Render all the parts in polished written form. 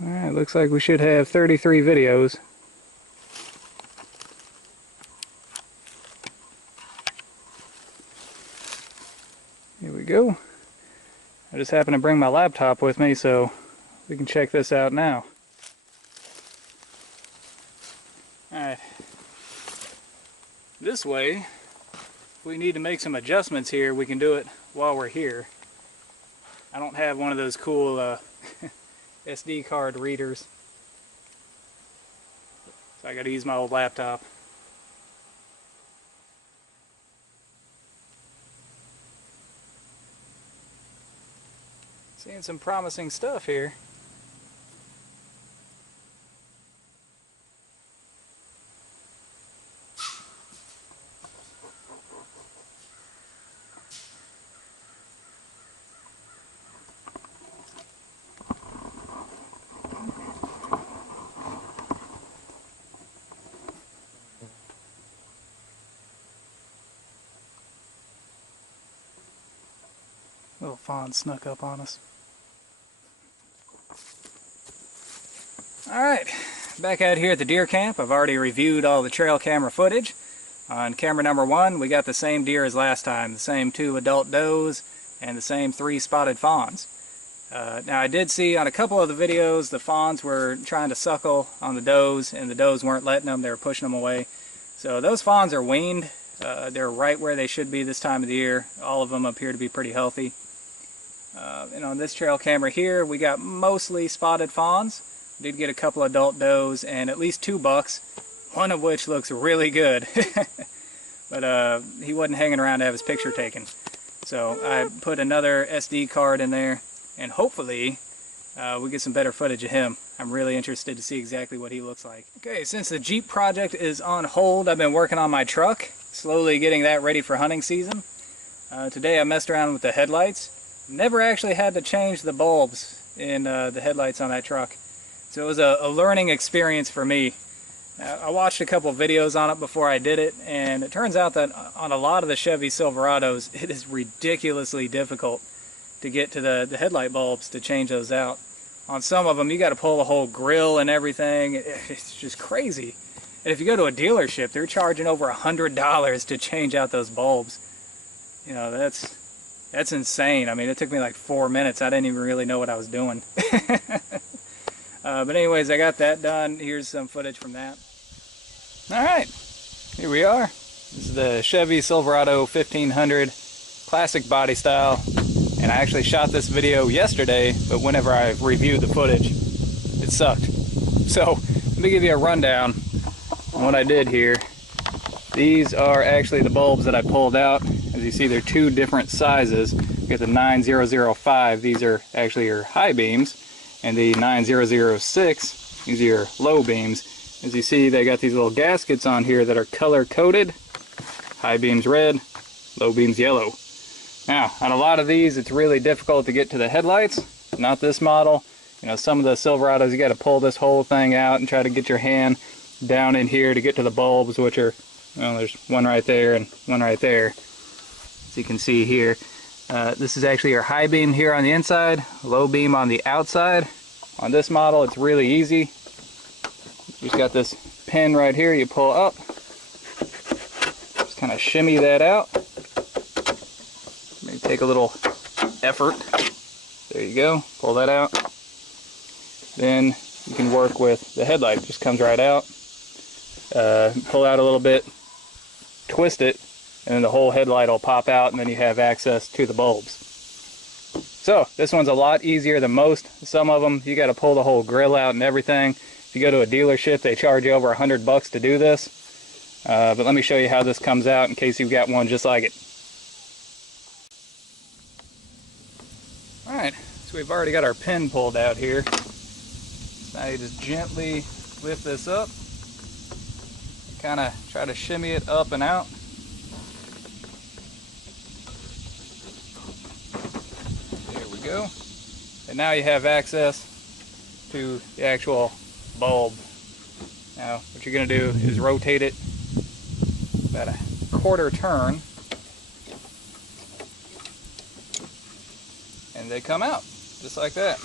Alright, looks like we should have 33 videos. Here we go. I just happened to bring my laptop with me, so we can check this out now. Alright. This way, if we need to make some adjustments here, we can do it while we're here. I don't have one of those cool SD card readers, so I gotta use my old laptop. Seeing some promising stuff here. Little fawn snuck up on us. Alright, back out here at the deer camp. I've already reviewed all the trail camera footage. On camera number 1, we got the same deer as last time, the same 2 adult does and the same 3 spotted fawns. Now I did see on a couple of the videos the fawns were trying to suckle on the does and the does weren't letting them, they were pushing them away. So those fawns are weaned. They're right where they should be this time of the year. All of them appear to be pretty healthy. And on this trail camera here, we got mostly spotted fawns. We did get a couple adult does and at least 2 bucks, one of which looks really good. But he wasn't hanging around to have his picture taken. So I put another SD card in there, and hopefully we get some better footage of him. I'm really interested to see exactly what he looks like. Okay, since the Jeep project is on hold, I've been working on my truck, slowly getting that ready for hunting season. Today I messed around with the headlights. Never actually had to change the bulbs in the headlights on that truck. So it was a learning experience for me. I watched a couple videos on it before I did it, and it turns out that on a lot of the Chevy Silverados, it is ridiculously difficult to get to the headlight bulbs to change those out. On some of them, you got to pull the whole grill and everything. It's just crazy. And if you go to a dealership, they're charging over $100 to change out those bulbs. You know, that's insane. I mean, it took me like 4 minutes. I didn't even really know what I was doing. But anyways, I got that done. Here's some footage from that. Alright, here we are. This is the Chevy Silverado 1500 classic body style. And I actually shot this video yesterday, but whenever I reviewed the footage, it sucked. So, let me give you a rundown on what I did here. These are actually the bulbs that I pulled out. As you see, they're 2 different sizes. You got the 9005, these are actually your high beams, and the 9006, these are your low beams. As you see, they got these little gaskets on here that are color coded. High beams red, low beams yellow. Now, on a lot of these, it's really difficult to get to the headlights. Not this model. You know, some of the Silverados, you got to pull this whole thing out and try to get your hand down in here to get to the bulbs, which are, well, there's one right there and one right there. As you can see here, this is actually your high beam here on the inside, low beam on the outside. On this model, it's really easy. You just got this pin right here, you pull up, just kind of shimmy that out. Maybe take a little effort. There you go, pull that out. Then you can work with the headlight, it just comes right out. Pull out a little bit, twist it, and then the whole headlight will pop out, and then you have access to the bulbs. So this one's a lot easier than most. Some of them you got to pull the whole grill out and everything. If you go to a dealership, they charge you over $100 to do this. But let me show you how this comes out in case you've got one just like it. Alright, so we've already got our pin pulled out here. Now you just gently lift this up. Kind of try to shimmy it up and out. There we go. And now you have access to the actual bulb. Now what you're going to do is rotate it about a quarter turn, and they come out just like that.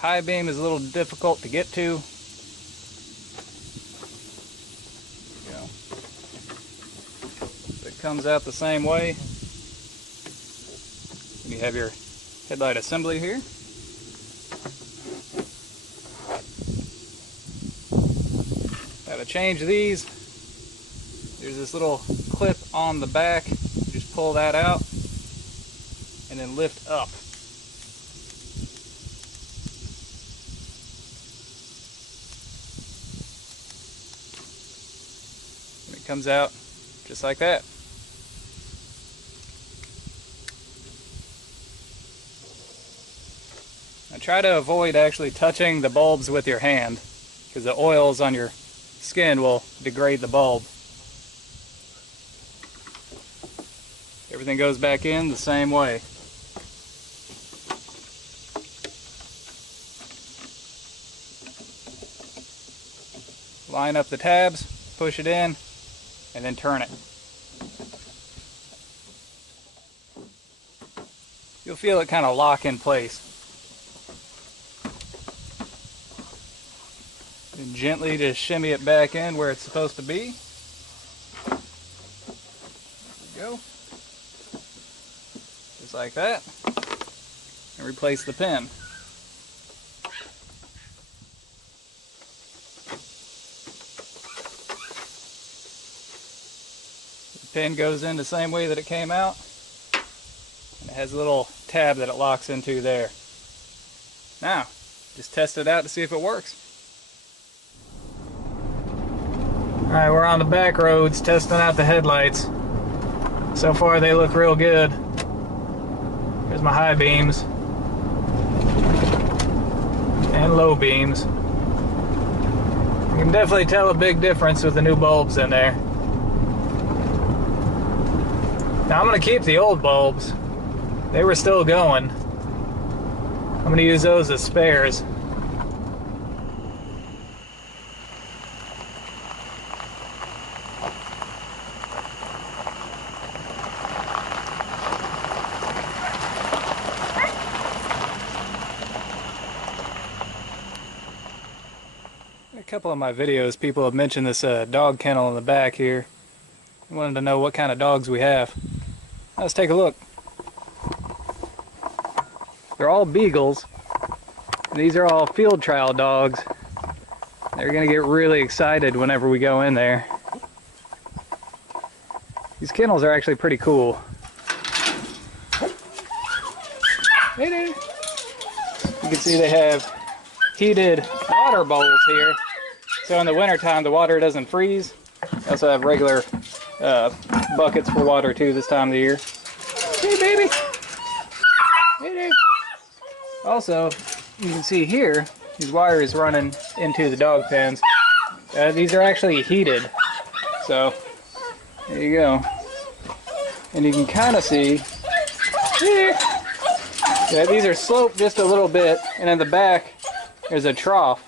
high beam is a little difficult to get to. There you go. It comes out the same way. You have your headlight assembly here. Now to change these, there's this little clip on the back. You just pull that out and then lift up. And it comes out just like that. Now try to avoid actually touching the bulbs with your hand, because the oils on your skin will degrade the bulb. Everything goes back in the same way. Line up the tabs, push it in, and then turn it. You'll feel it kind of lock in place. And gently just shimmy it back in where it's supposed to be. There we go. Just like that. And replace the pin. The pin goes in the same way that it came out. And it has a little tab that it locks into there. Now, just test it out to see if it works. Alright, we're on the back roads testing out the headlights. So far they look real good. Here's my high beams. And low beams. You can definitely tell a big difference with the new bulbs in there. Now I'm going to keep the old bulbs. They were still going. I'm going to use those as spares. A couple of my videos, people have mentioned this dog kennel in the back here. I wanted to know what kind of dogs we have. Let's take a look. They're all beagles. These are all field trial dogs. They're gonna get really excited whenever we go in there. These kennels are actually pretty cool. Hey there. You can see they have heated water bowls here. So in the wintertime the water doesn't freeze. They also have regular buckets for water too this time of the year. Hey baby! Hey there! Also, you can see here, these wires running into the dog pens. These are actually heated. So, there you go. And you can kind of see, here, yeah, these are sloped just a little bit, and in the back, there's a trough.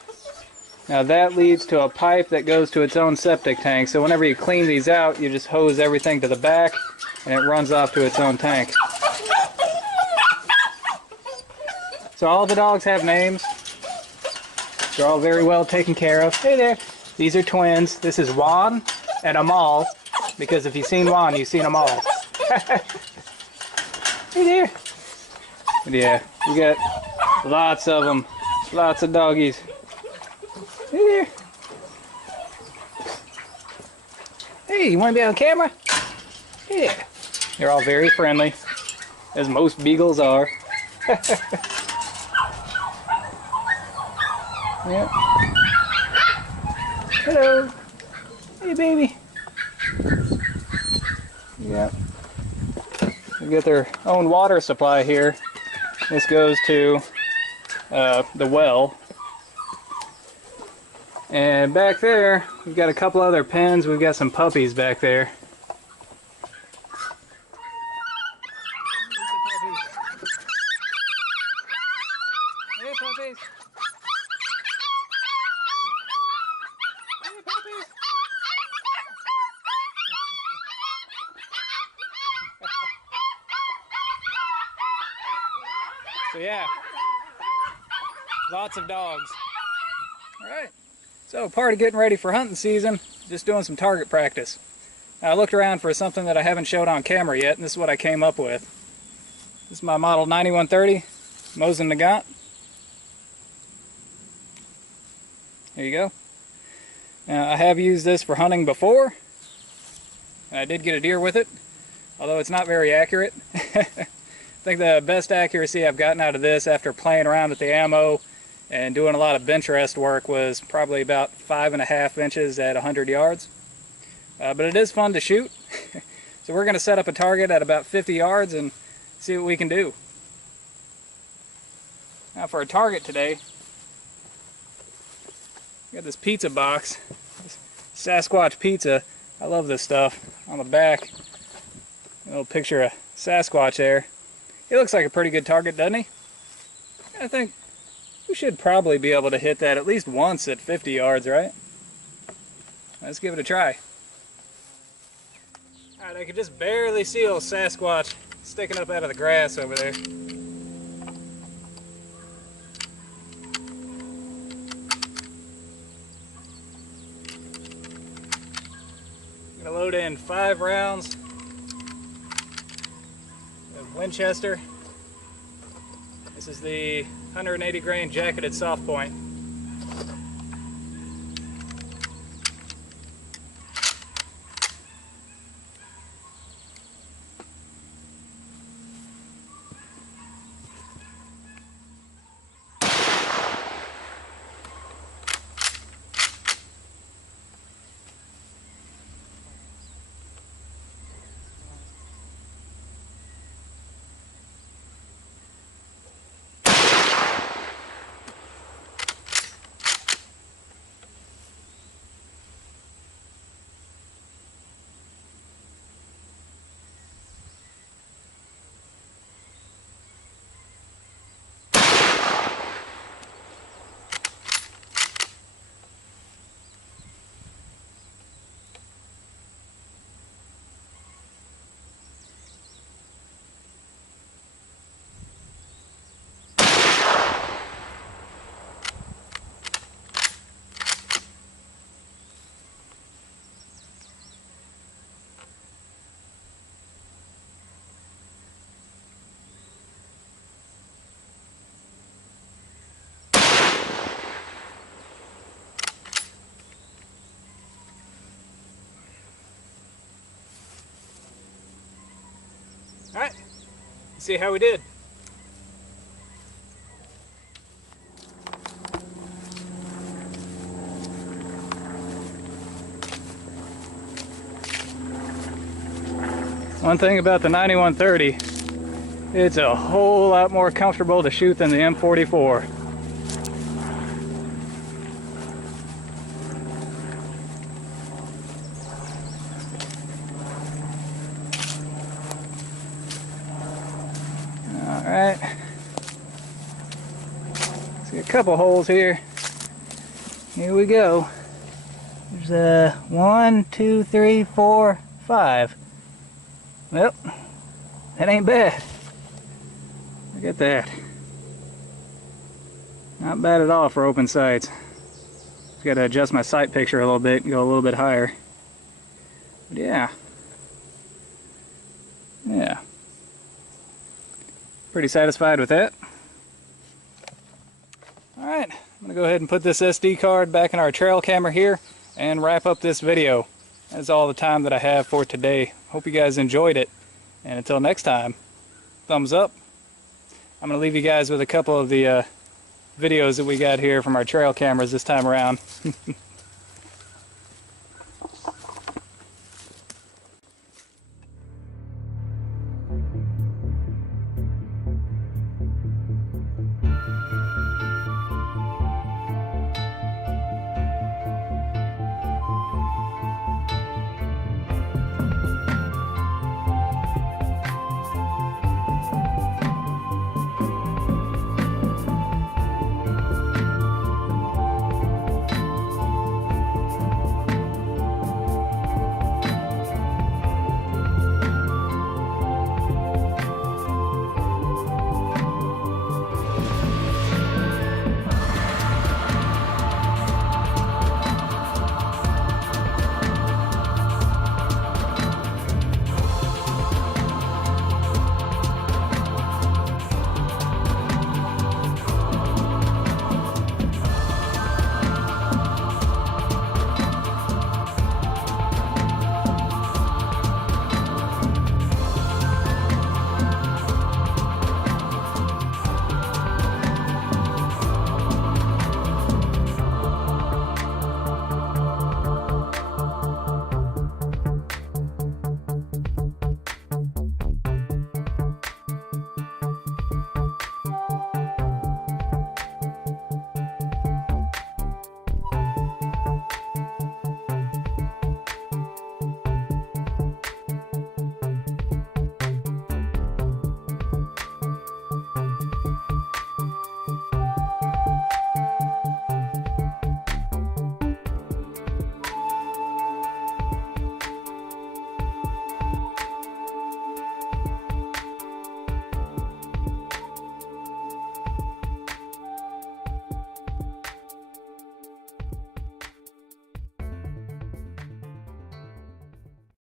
Now that leads to a pipe that goes to its own septic tank. So whenever you clean these out, you just hose everything to the back, and it runs off to its own tank. So all the dogs have names. They're all very well taken care of. Hey there. These are twins. This is Juan and Amal, because if you've seen Juan, you've seen Amal. Hey there. But yeah, we got lots of them. Lots of doggies. Hey there. Hey, you want to be on camera? Hey there. They're all very friendly, as most beagles are. Yep. Hello. Hey, baby. Yep. They get their own water supply here. This goes to the well. And back there, we've got a couple other pens. We've got some puppies back there. Hey, puppies. Hey, puppies. So yeah, Lots of dogs. Alright, so part of getting ready for hunting season, just doing some target practice. Now, I looked around for something that I haven't showed on camera yet, and this is what I came up with. This is my model 9130 Mosin Nagant. There you go. Now, I have used this for hunting before, and I did get a deer with it, although it's not very accurate. I think the best accuracy I've gotten out of this after playing around with the ammo and doing a lot of bench rest work was probably about 5.5 inches at 100 yards. But it is fun to shoot. So we're going to set up a target at about 50 yards and see what we can do. Now for a target today, we got this pizza box, this Sasquatch Pizza. I love this stuff. On the back, a little picture of Sasquatch there. He looks like a pretty good target, doesn't he? I think we should probably be able to hit that at least once at 50 yards, right? Let's give it a try. Alright, I can just barely see old Sasquatch sticking up out of the grass over there. I'm going to load in 5 rounds of Winchester. This is the 180 grain jacketed soft point. Alright, let's see how we did. One thing about the 9130, it's a whole lot more comfortable to shoot than the M44. Alright, see a couple holes here. Here we go. There's 1, 2, 3, 4, 5. Well, that ain't bad. Look at that. Not bad at all for open sights. Just got to adjust my sight picture a little bit and go a little bit higher. But yeah. Yeah. Pretty satisfied with that. Alright, I'm going to go ahead and put this SD card back in our trail camera here and wrap up this video. That's all the time that I have for today. Hope you guys enjoyed it. And until next time, thumbs up. I'm going to leave you guys with a couple of the videos that we got here from our trail cameras this time around.